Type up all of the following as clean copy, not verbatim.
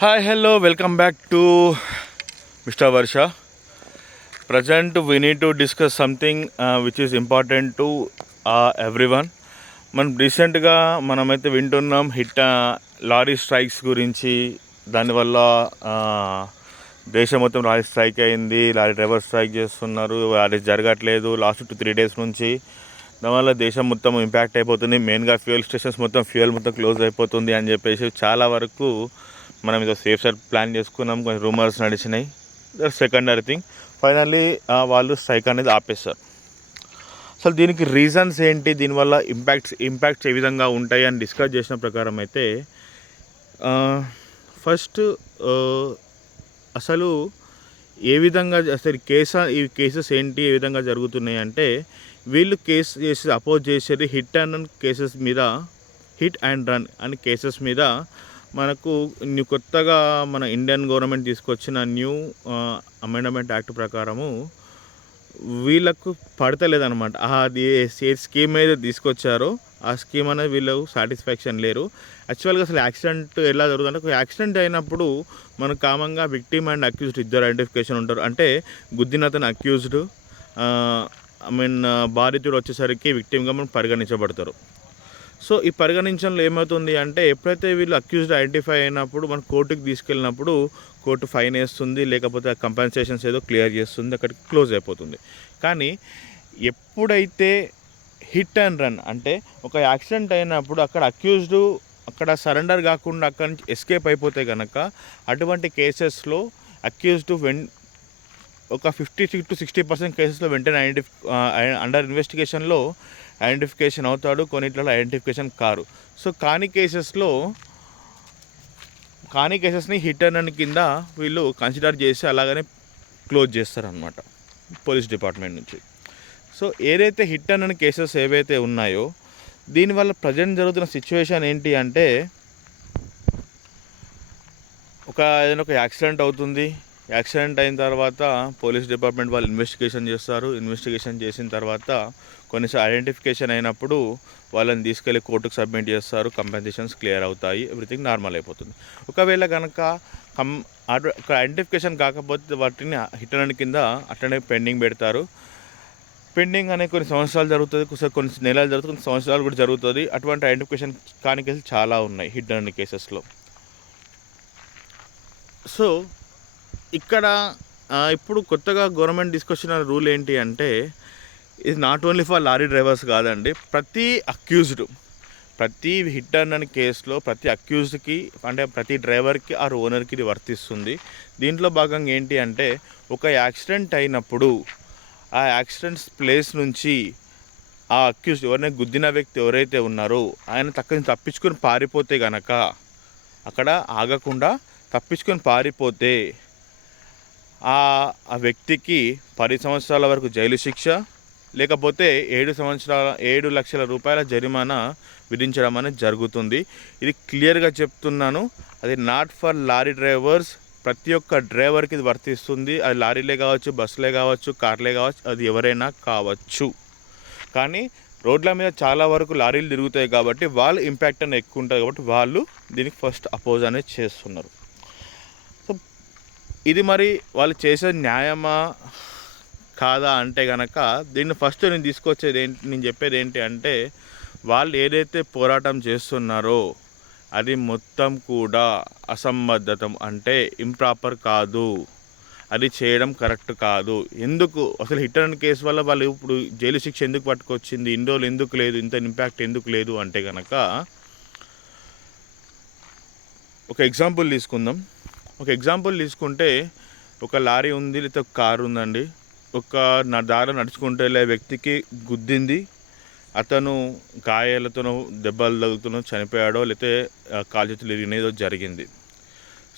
Hi, hello, welcome back to Mr. Varsha. Present, we need to discuss something which is important to everyone. మనం రీసెంట్గా మనమైతే వింటున్నాం lorry strikes గురించి. దానివల్ల ఆ, దేశం మొత్తం లారీ స్ట్రైక్ అయింది, లారీ డ్రైవర్ స్ట్రైక్ చేస్తున్నారు, లారీ జరగట్లేదు లాస్ట్ 2-3 డేస్ నుంచి. దానివల్ల దేశం మొత్తం ఇంపాక్ట్ అయిపోతుంది. మెయిన్గా ఫ్యూయల్ మొత్తం క్లోజ్ అయిపోతుంది అని చెప్పేసి చాలా వరకు మనం ఏదో సేఫ్ సైడ్ ప్లాన్ చేసుకున్నాం. కొంచెం రూమర్స్ నడిచినాయి. సెకండరీ థింగ్, ఫైనల్లీ వాళ్ళు స్ట్రైక్ అనేది ఆపేస్తారు. అసలు దీనికి రీజన్స్ ఏంటి, దీనివల్ల ఇంపాక్ట్స్ ఏ విధంగా ఉంటాయి అని డిస్కస్ చేసిన ప్రకారం అయితే ఫస్ట్ అసలు ఏ విధంగా అసలు ఈ కేసెస్ ఏంటి, ఏ విధంగా జరుగుతున్నాయి అంటే, వీళ్ళు కేసు చేసి అపోజ్ చేసేది హిట్ అండ్ రన్ అని కేసెస్ మీద. మనకు కొత్తగా మన ఇండియన్ గవర్నమెంట్ తీసుకొచ్చిన న్యూ అమెండ్మెంట్ యాక్ట్ ప్రకారము వీళ్ళకు పడతలేదన్నమాట. అది ఏ స్కీమ్ అయితే తీసుకొచ్చారో ఆ స్కీమ్ అనేది వీళ్ళు సాటిస్ఫాక్షన్ లేరు. యాక్చువల్గా అసలు యాక్సిడెంట్ ఎలా జరుగుతుందంటే, ఒక యాక్సిడెంట్ అయినప్పుడు మనకు కామన్గా విక్టిమ్ అండ్ అక్యూజ్డ్ ఇద్దరు ఐడెంటిఫికేషన్ ఉంటారు. అంటే గుద్దిన అతను అక్యూజ్డ్, బాధితుడు వచ్చేసరికి విక్టిమ్గా మనం పరిగణించబడతారు. సో ఈ పరిగణించడంలో ఏమవుతుంది అంటే, ఎప్పుడైతే వీళ్ళు అక్యూజ్డ్ ఐడెంటిఫై అయినప్పుడు మనం కోర్టుకి తీసుకెళ్ళినప్పుడు కోర్టు ఫైన్ వేస్తుంది, లేకపోతే కంపెన్సేషన్స్ ఏదో క్లియర్ చేస్తుంది, అక్కడికి క్లోజ్ అయిపోతుంది. కానీ ఎప్పుడైతే హిట్ అండ్ రన్ అంటే ఒక యాక్సిడెంట్ అయినప్పుడు అక్కడ అక్యూజ్డ్ అక్కడ సరెండర్ కాకుండా అక్కడి నుంచి ఎస్కేప్ అయిపోతే కనుక, అటువంటి కేసెస్లో అక్యూజ్డ్ ఒక 50-60% కేసెస్లో వెంటనే అండర్ ఇన్వెస్టిగేషన్లో ఐడెంటిఫికేషన్ అవుతాడు, కొన్నిట్లలో ఐడెంటిఫికేషన్ కారు. సో కాని కేసెస్ని హిట్ అండ్ రన్ కింద వీళ్ళు కన్సిడర్ చేసి అలాగనే క్లోజ్ చేస్తారనమాట పోలీస్ డిపార్ట్మెంట్ నుంచి. సో ఏదైతే హిట్ అండ్ రన్ కేసెస్ ఏవైతే ఉన్నాయో, దీనివల్ల ప్రజెంట్ జరుగుతున్న సిచ్యువేషన్ ఏంటి అంటే, ఏదైనా ఒక యాక్సిడెంట్ అవుతుంది. యాక్సిడెంట్ అయిన తర్వాత పోలీస్ డిపార్ట్మెంట్ వాళ్ళు ఇన్వెస్టిగేషన్ చేస్తారు. ఇన్వెస్టిగేషన్ చేసిన తర్వాత కొన్నిసార్లు ఐడెంటిఫికేషన్ అయినప్పుడు వాళ్ళని తీసుకెళ్ళి కోర్టుకు సబ్మిట్ చేస్తారు. కంపెన్సేషన్స్ క్లియర్ అవుతాయి, ఎవ్రీథింగ్ నార్మల్ అయిపోతుంది. ఒకవేళ కనుక ఐడెంటిఫికేషన్ కాకపోతే వాటిని హిట్ అండ్ రన్ కింద అట్లనే పెండింగ్ పెడతారు. పెండింగ్ అనే కొన్ని సంవత్సరాలు జరుగుతుంది, కొన్ని నెలలు జరుగుతుంది, కొన్ని సంవత్సరాలు కూడా జరుగుతుంది. అటువంటి ఐడెంటిఫికేషన్ కాని కేసులు చాలా ఉన్నాయి హిట్ అండ్ రన్ కేసెస్లో. సో ఇక్కడ ఇప్పుడు కొత్తగా గవర్నమెంట్ తీసుకొచ్చిన రూల్ ఏంటి అంటే, ఇది not only for lorry drivers కాదండి, ప్రతి హిట్ అండ్ రన్ కేసులో ప్రతి అక్యూజ్డ్కి, అంటే ప్రతి డ్రైవర్కి ఆర్ ఓనర్కి ఇది వర్తిస్తుంది. దీంట్లో భాగంగా ఏంటి అంటే, ఒక యాక్సిడెంట్ అయినప్పుడు ఆ యాక్సిడెంట్స్ ప్లేస్ నుంచి ఆ అక్యూజ్డ్ ఎవరైనా గుద్దిన వ్యక్తి ఎవరైతే ఉన్నారో ఆయన తప్పించుకొని పారిపోతే కనుక, అక్కడ ఆగకుండా తప్పించుకొని పారిపోతే ఆ వ్యక్తికి 10 సంవత్సరాల వరకు జైలు శిక్ష, లేకపోతే 7 లక్షల రూపాయల జరిమానా విధించడం అనేది జరుగుతుంది. ఇది క్లియర్గా చెప్తున్నాను, అది నాట్ ఫర్ లారీ డ్రైవర్స్. ప్రతి ఒక్క డ్రైవర్కి ఇది వర్తిస్తుంది. అది లారీలే కావచ్చు, బస్సులే కావచ్చు, కార్లే కావచ్చు, అది ఎవరైనా కావచ్చు. కానీ రోడ్ల మీద చాలా వరకు లారీలు తిరుగుతాయి కాబట్టి వాళ్ళు ఇంపాక్ట్ అనేది ఎక్కువ ఉంటుంది, కాబట్టి వాళ్ళు దీనికి ఫస్ట్ అపోజ్ అనేది చేస్తున్నారు. సో ఇది మరి వాళ్ళు చేసే న్యాయమా కాదా అంటే కనుక, దీన్ని ఫస్ట్ నేను చెప్పేది ఏంటి అంటే, వాళ్ళు ఏదైతే పోరాటం చేస్తున్నారో అది మొత్తం కూడా అసంబద్ధతం, అంటే ఇంప్రాపర్ కాదు, అది చేయడం కరెక్ట్ కాదు. ఎందుకు అసలు హిట్ అండ్ రన్ కేసు వల్ల వాళ్ళు ఇప్పుడు జైలు శిక్ష ఎందుకు పట్టుకొచ్చింది, ఇన్ని రోజులు ఎందుకు లేదు, ఇంత ఇంపాక్ట్ ఎందుకు లేదు అంటే కనుక, ఒక ఎగ్జాంపుల్ తీసుకుంటే, ఒక లారీ ఉంది, లేకపోతే ఒక కారు ఉందండి. దారి నడుచుకుంటూ వెళ్ళే వ్యక్తికి గుద్దింది, అతను గాయాలతోనో దెబ్బలు తగులుతూనో చనిపోయాడో, లేకపోతే కాలు చేతులు ఇరిగినేదో జరిగింది.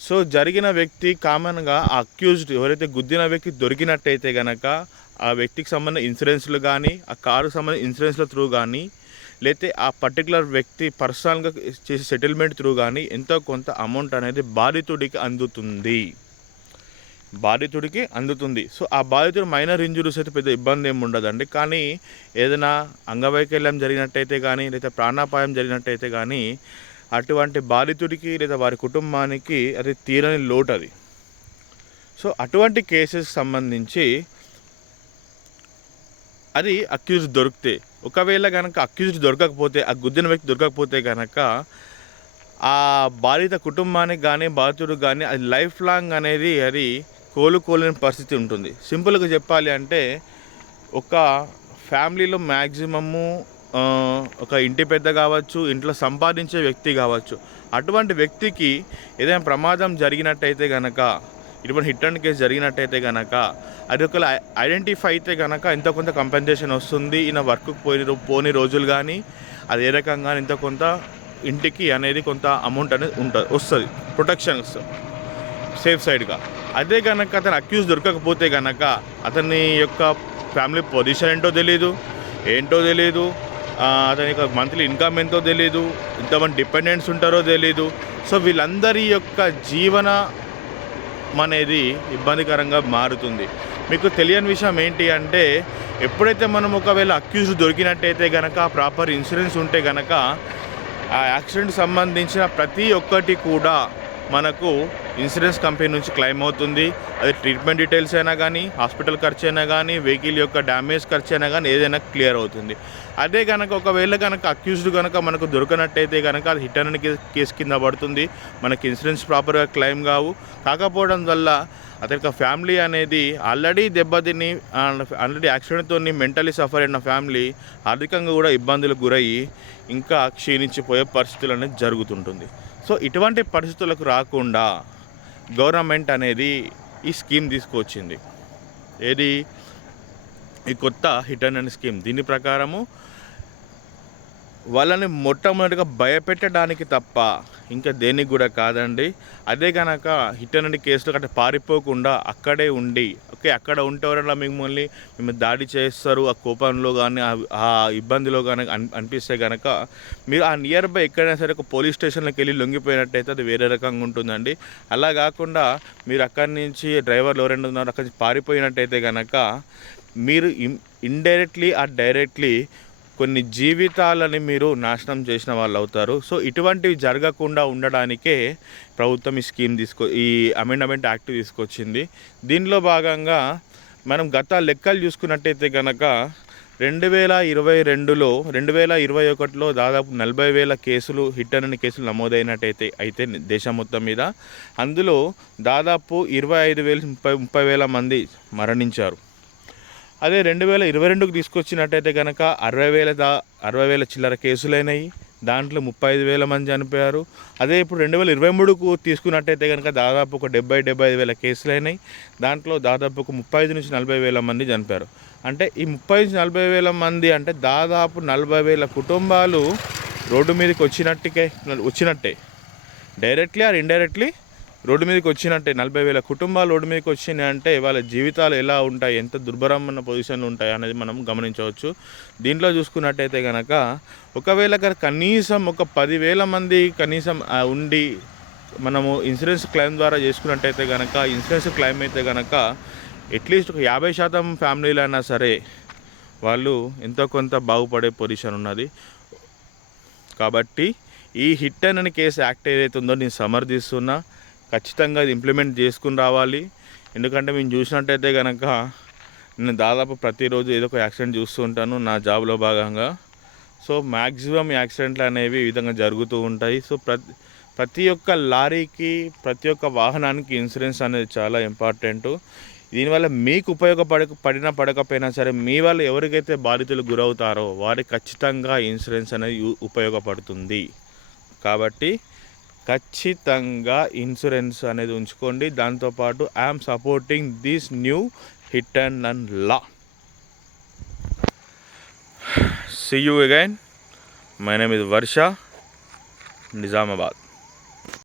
సో జరిగిన వ్యక్తి కామన్గా ఆ అక్యూజ్డ్ ఎవరైతే గుద్దిన వ్యక్తి దొరికినట్టయితే కనుక, ఆ వ్యక్తికి సంబంధించిన ఇన్సూరెన్స్లు కానీ, ఆ కారుకు సంబంధించిన ఇన్సూరెన్స్ల త్రూ కానీ, లేకపోతే ఆ పర్టికులర్ వ్యక్తి పర్సనల్గా చేసే సెటిల్మెంట్ త్రూ కానీ ఎంతో కొంత అమౌంట్ అనేది బాధితుడికి అందుతుంది. సో ఆ బాధితుడు మైనర్ ఇంజురీస్ అయితే పెద్ద ఇబ్బంది ఏమి ఉండదండి. కానీ ఏదైనా అంగవైకల్యం జరిగినట్టయితే కానీ, లేదా ప్రాణాపాయం జరిగినట్టయితే కానీ అటువంటి బాధితుడికి లేదా వారి కుటుంబానికి అది తీరని లోటు అది. సో అటువంటి కేసెస్ సంబంధించి అది అక్యూజ్డ్ దొరికితే, ఒకవేళ కనుక అక్యూజ్డ్ దొరకకపోతే, ఆ గుద్దిన వ్యక్తి దొరకకపోతే కనుక ఆ బాధిత కుటుంబానికి కానీ బాధితుడికి కానీ అది లైఫ్ లాంగ్ అనేది అది కోలుకోలేని పరిస్థితి ఉంటుంది. సింపుల్గా చెప్పాలి అంటే ఒక ఫ్యామిలీలో మ్యాక్సిమము ఒక ఇంటి పెద్ద కావచ్చు, ఇంట్లో సంపాదించే వ్యక్తి కావచ్చు, అటువంటి వ్యక్తికి ఏదైనా ప్రమాదం జరిగినట్టయితే కనుక, ఇటువంటి హిట్ అండ్ కేసు జరిగినట్టయితే కనుక అది ఒకవేళ ఐడెంటిఫై అయితే కనుక ఎంతో కొంత కంపెన్సేషన్ వస్తుంది. ఈయన వర్క్కి పోని రోజులు కానీ అది ఏ రకంగా ఎంతో కొంత ఇంటికి అనేది కొంత అమౌంట్ అనేది వస్తుంది, ప్రొటెక్షన్ వస్తుంది సేఫ్ సైడ్గా. అదే కనుక అతను అక్యూజ్ దొరకకపోతే కనుక అతని యొక్క ఫ్యామిలీ పొజిషన్ ఏంటో తెలియదు, అతని యొక్క మంత్లీ ఇన్కమ్ ఎంతో తెలియదు, ఎంతమంది డిపెండెంట్స్ ఉంటారో తెలియదు. సో వీళ్ళందరి యొక్క జీవనం అనేది ఇబ్బందికరంగా మారుతుంది. మీకు తెలియని విషయం ఏంటి అంటే, ఎప్పుడైతే మనం ఒకవేళ అక్యూజ్డ్ దొరికినట్టయితే కనుక ప్రాపర్ ఇన్సూరెన్స్ ఉంటే కనుక ఆ యాక్సిడెంట్ సంబంధించిన ప్రతి ఒక్కటి కూడా మనకు ఇన్సూరెన్స్ కంపెనీ నుంచి క్లెయిమ్ అవుతుంది. అది ట్రీట్మెంట్ డీటెయిల్స్ అయినా కానీ, హాస్పిటల్ ఖర్చు అయినా కానీ, వెహికల్ యొక్క డ్యామేజ్ ఖర్చు అయినా కానీ ఏదైనా క్లియర్ అవుతుంది. అదే కనుక ఒకవేళ కనుక అక్యూజ్డ్ కనుక మనకు దొరకనట్టయితే కనుక అది హిట్ అండ్ కేసు కింద పడుతుంది. మనకి ఇన్సూరెన్స్ ప్రాపర్గా క్లెయిమ్ కాకపోవడం వల్ల అతని యొక్క ఫ్యామిలీ అనేది ఆల్రెడీ దెబ్బతిని, ఆల్రెడీ యాక్సిడెంట్తో మెంటలీ సఫర్ అయిన ఫ్యామిలీ ఆర్థికంగా కూడా ఇబ్బందులకు గురయ్యి ఇంకా క్షీణించిపోయే పరిస్థితులు అనేది జరుగుతుంటుంది. సో ఇటువంటి పరిస్థితులకు రాకుండా గవర్నమెంట్ అనేది ఈ స్కీమ్ తీసుకొచ్చింది. ఏది? ఈ కొత్త హిట్ అండ్ స్కీమ్. దీని ప్రకారము వాళ్ళని మొట్టమొదటిగా భయపెట్టడానికి తప్ప ఇంకా దేనికి కూడా కాదండి. అదే కనుక హిట్ అండ్ కేసులో కంటే పారిపోకుండా అక్కడే ఉండి, అక్కడ ఉంటే ఎవరైనా మిమ్మల్ని దాడి చేస్తారు, ఆ కోపంలో కానీ ఆ ఇబ్బందిలో కానీ అనిపిస్తే కనుక మీరు ఆ నియర్ బై ఎక్కడైనా సరే ఒక పోలీస్ స్టేషన్లోకి వెళ్ళి లొంగిపోయినట్టయితే అది వేరే రకంగా ఉంటుందండి. అలా కాకుండా మీరు అక్కడి నుంచి డ్రైవర్లు ఎవరైనా ఉన్నారో అక్కడి నుంచి పారిపోయినట్టయితే కనుక మీరు ఇండైరెక్ట్లీ ఆర్ డైరెక్ట్లీ కొన్ని జీవితాలని మీరు నాశనం చేసిన వాళ్ళు అవుతారు. సో ఇటువంటివి జరగకుండా ఉండడానికే ప్రభుత్వం ఈ అమెండ్మెంట్ యాక్ట్ తీసుకొచ్చింది. దీనిలో భాగంగా మనం గత లెక్కలు చూసుకున్నట్టయితే కనుక 2022లో 2021లో దాదాపు 40,000 కేసులు హిట్ అండ్ కేసులు నమోదైనట్టయితే దేశం మొత్తం మీద అందులో దాదాపు 25,000-30,000 మంది మరణించారు. అదే 2022కు తీసుకొచ్చినట్టయితే కనుక 60,000 చిల్లర కేసులైనాయి, దాంట్లో 35,000 మంది చనిపోయారు. అదే ఇప్పుడు 2023కు తీసుకున్నట్టయితే కనుక దాదాపు ఒక 70,000-75,000 కేసులైనాయి, దాంట్లో దాదాపు ఒక 35,000-40,000 మంది చనిపోయారు. అంటే ఈ 30,000-40,000 మంది అంటే దాదాపు 40,000 కుటుంబాలు రోడ్డు మీదకి వచ్చినట్టే డైరెక్ట్లీ ఆర్ ఇండైరెక్ట్లీ రోడ్డు మీదకి వచ్చినట్టే. 40,000 కుటుంబాలు రోడ్డు మీదకి వచ్చినాయి అంటే వాళ్ళ జీవితాలు ఎలా ఉంటాయి, ఎంత దుర్భరమైన పొజిషన్లు ఉంటాయి అనేది మనం గమనించవచ్చు. దీంట్లో చూసుకున్నట్టయితే కనుక ఒకవేళ కనీసం ఒక 10,000 మంది కనీసం ఉండి మనము ఇన్సూరెన్స్ క్లెయిమ్ ద్వారా చేసుకున్నట్టయితే కనుక, ఇన్సూరెన్స్ క్లెయిమ్ అయితే కనుక అట్లీస్ట్ ఒక 50% ఫ్యామిలీలు అయినా సరే వాళ్ళు ఎంతో కొంత బాగుపడే పొజిషన్ ఉన్నది. కాబట్టి ఈ హిట్ అండ్ కేసు యాక్ట్ ఏదైతే ఉందో నేను సమర్థిస్తున్నా. ఖచ్చితంగా ఇది ఇంప్లిమెంట్ చేసుకుని రావాలి. ఎందుకంటే మేము చూసినట్టయితే కనుక నేను దాదాపు ప్రతిరోజు ఏదో ఒక యాక్సిడెంట్ చూస్తూ ఉంటాను నా జాబ్లో భాగంగా. సో మ్యాక్సిమం యాక్సిడెంట్లు అనేవి ఈ విధంగా జరుగుతూ ఉంటాయి. సో ప్రతి ఒక్క లారీకి, ప్రతి ఒక్క వాహనానికి ఇన్సూరెన్స్ అనేది చాలా ఇంపార్టెంటు. దీనివల్ల మీకు పడకపోయినా సరే మీ వాళ్ళు ఎవరికైతే బాధితులు గురవుతారో వారికి ఖచ్చితంగా ఇన్సూరెన్స్ అనేది ఉపయోగపడుతుంది. కాబట్టి ఖచ్చితంగా ఇన్సూరెన్స్ అనేది ఉంచుకోండి. దాంతోపాటు I'm supporting this new hit and law. See you again. My name is Varsha, Nizamabad.